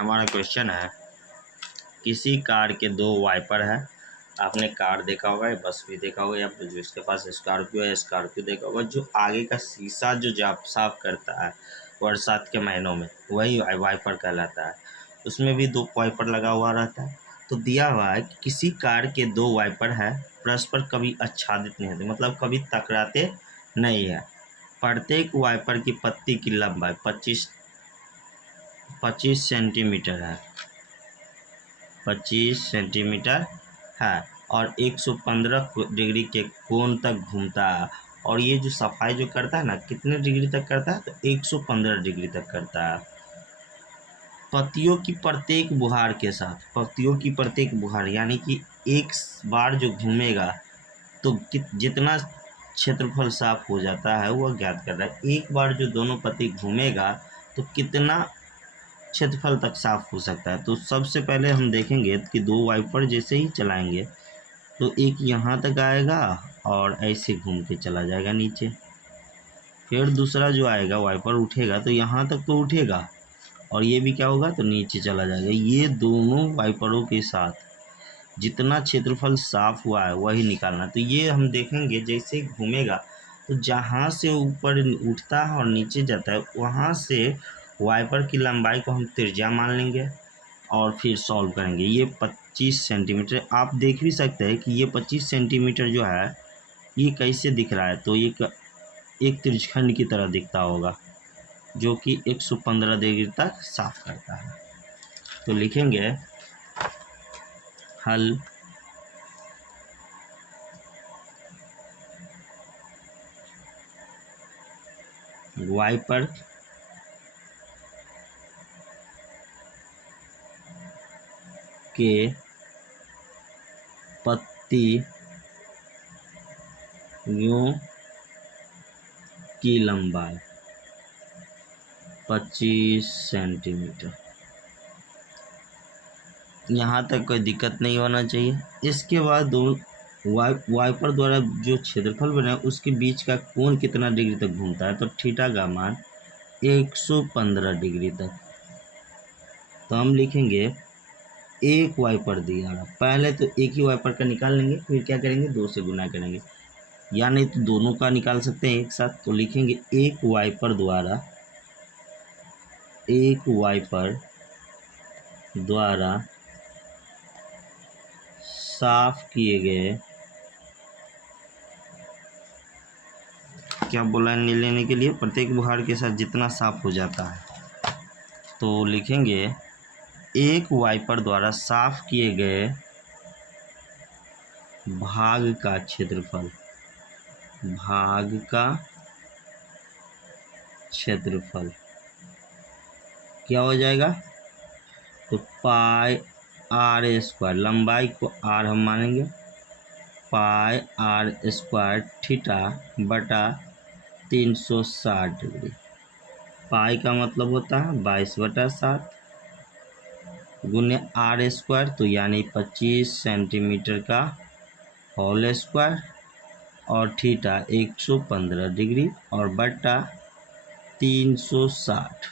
हमारा क्वेश्चन है, किसी कार के दो वाइपर है। आपने कार देखा होगा या बस भी देखा होगा, या जिसके पास स्कॉर्पियो है स्कॉर्पियो देखा होगा। जो आगे का शीशा जो साफ करता है बरसात के महीनों में, वही वाइपर कहलाता है। उसमें भी दो वाइपर लगा हुआ रहता है। तो दिया हुआ है कि किसी कार के दो वाइपर है, परस्पर कभी आच्छादित नहीं होते, मतलब कभी टकराते नहीं है। प्रत्येक वाइपर की पत्ती की लंबाई 25 सेंटीमीटर है, 25 सेंटीमीटर है, और 115 डिग्री के कोण तक घूमता है। और ये जो सफाई जो करता है ना, कितने डिग्री तक करता है, तो 115 डिग्री तक करता है। पत्तियों की प्रत्येक बुहार के साथ, पत्तियों की प्रत्येक बुहार यानी कि एक बार जो घूमेगा तो जितना क्षेत्रफल साफ हो जाता है वह ज्ञात कर रहा है। एक बार जो दोनों पत्ती घूमेगा तो कितना क्षेत्रफल तक साफ हो सकता है। तो सबसे पहले हम देखेंगे कि दो वाइपर जैसे ही चलाएंगे तो एक यहाँ तक आएगा और ऐसे घूम के चला जाएगा नीचे। फिर दूसरा जो आएगा वाइपर उठेगा तो यहाँ तक तो उठेगा और ये भी क्या होगा, तो नीचे चला जाएगा। ये दोनों वाइपरों के साथ जितना क्षेत्रफल साफ हुआ है वही निकालना। तो ये हम देखेंगे जैसे ही घूमेगा तो जहाँ से ऊपर उठता है और नीचे जाता है वहाँ से वाइपर की लंबाई को हम त्रिज्या मान लेंगे और फिर सॉल्व करेंगे। ये 25 सेंटीमीटर आप देख भी सकते हैं कि ये 25 सेंटीमीटर जो है ये कैसे दिख रहा है। तो ये एक त्रिज्यखंड की तरह दिखता होगा जो कि 115 डिग्री तक साफ करता है। तो लिखेंगे हल वाइपर के पत्तियों की लंबाई 25 सेंटीमीटर। यहाँ तक कोई दिक्कत नहीं होना चाहिए। इसके बाद दो वाइपर द्वारा जो क्षेत्रफल बना है उसके बीच का कोण कितना डिग्री तक घूमता है, तो थीटा का मान 115 डिग्री तक। तो हम लिखेंगे एक वाइपर दिया है, पहले तो एक ही वाइपर का निकाल लेंगे, फिर क्या करेंगे, दो से गुना करेंगे, या नहीं तो दोनों का निकाल सकते हैं एक साथ। तो लिखेंगे एक वाइपर द्वारा साफ किए गए, क्या बोला लेने के लिए, प्रत्येक बुहार के साथ जितना साफ हो जाता है। तो लिखेंगे एक वाइपर द्वारा साफ किए गए भाग का क्षेत्रफल क्या हो जाएगा, तो पाई आर स्क्वायर, लंबाई को आर हम मानेंगे, पाई आर स्क्वायर थीटा बटा 360 डिग्री। पाई का मतलब होता है 22/7 गुने आर स्क्वायर, तो यानी 25 सेंटीमीटर का होल स्क्वायर, और थीटा 115 डिग्री और बटा 360।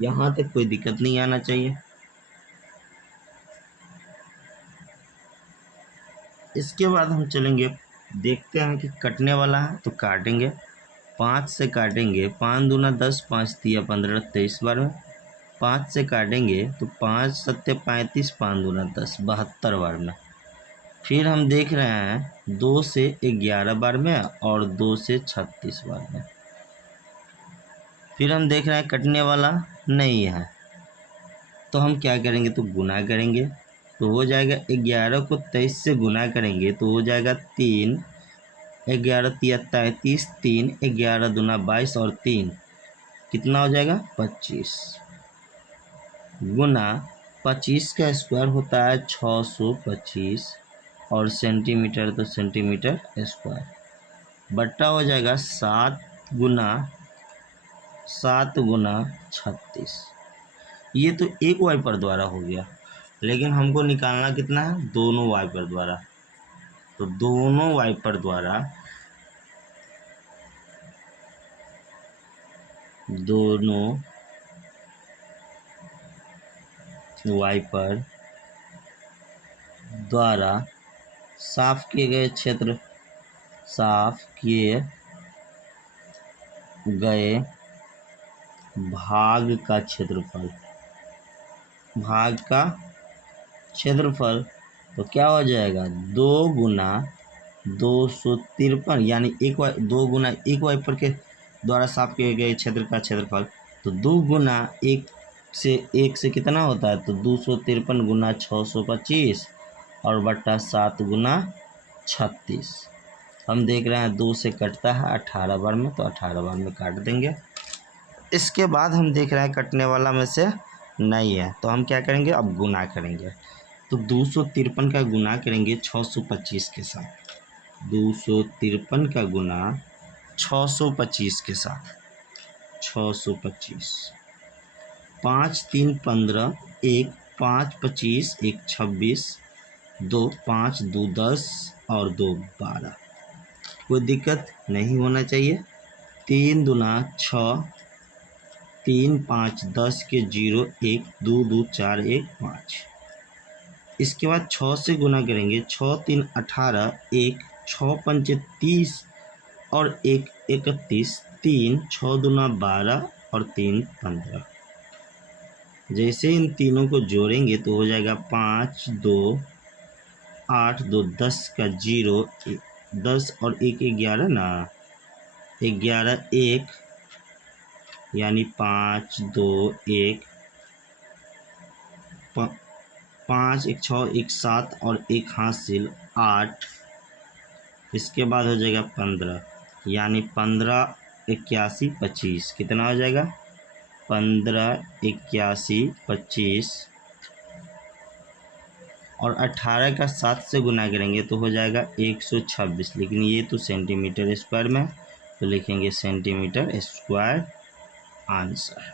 यहाँ तक कोई दिक्कत नहीं आना चाहिए। इसके बाद हम चलेंगे, देखते हैं कि कटने वाला है तो काटेंगे। 5 से काटेंगे, 5 दूना 10, 5 तिया 15, 23 बार में। 5 से काटेंगे तो 5 सत्ते 35, 5 दूना 10, 72 बार में। फिर हम देख रहे हैं 2 से 11 बार में और 2 से 36 बार में। फिर हम देख रहे हैं कटने वाला नहीं है तो हम क्या करेंगे, तो गुना करेंगे। तो हो जाएगा 11 को 23 से गुना करेंगे तो हो जाएगा 3, 11 तिया 33, 3 11 दूना 22 और 3 कितना हो जाएगा 25, गुना 25 का स्क्वायर होता है 625 और सेंटीमीटर तो सेंटीमीटर स्क्वायर, बट्टा हो जाएगा 7 गुना 36। ये तो एक वाइपर द्वारा हो गया, लेकिन हमको निकालना कितना है, दोनों वाइपर द्वारा। तो दोनों वाइपर द्वारा वाइपर द्वारा साफ किए गए भाग का क्षेत्रफल तो क्या हो जाएगा 2 गुना 253, यानी 2 गुना 1 वाइपर के द्वारा साफ किए गए क्षेत्र का क्षेत्रफल, तो 2 गुना 1 से कितना होता है, तो 253 गुना 625 और बट्टा 7 गुना 36। हम देख रहे हैं 2 से कटता है 18 बार में, तो 18 बार में काट देंगे। इसके बाद हम देख रहे हैं कटने वाला में से नहीं है, तो हम क्या करेंगे, अब गुना करेंगे। तो 253 का गुना करेंगे 625 के साथ, 253 का गुना 625 के साथ, 625, 5 3 15, 1 5 25, 1 26, 2 5 2 10 और 2 12। कोई दिक्कत नहीं होना चाहिए। 3 दूना 6, 3 5 10 के 0, 1 2 2 4 1 5। इसके बाद 6 से गुना करेंगे, 6 3 18, 1 6 5 30 और 1 31, 3 6 दूना 12 और 3 15। जैसे इन तीनों को जोड़ेंगे तो हो जाएगा 5 2 8 2 10 का 0, 10 और 1 11 ना, 11 1, यानी 5 2 1, 5 1 6 1 7 और 1 हासिल 8। इसके बाद हो जाएगा 15, यानी 15 81 25, कितना हो जाएगा 15 81 25। और 18 का 7 से गुना करेंगे तो हो जाएगा 126, लेकिन ये तो सेंटीमीटर स्क्वायर में, तो लिखेंगे सेंटीमीटर स्क्वायर आंसर।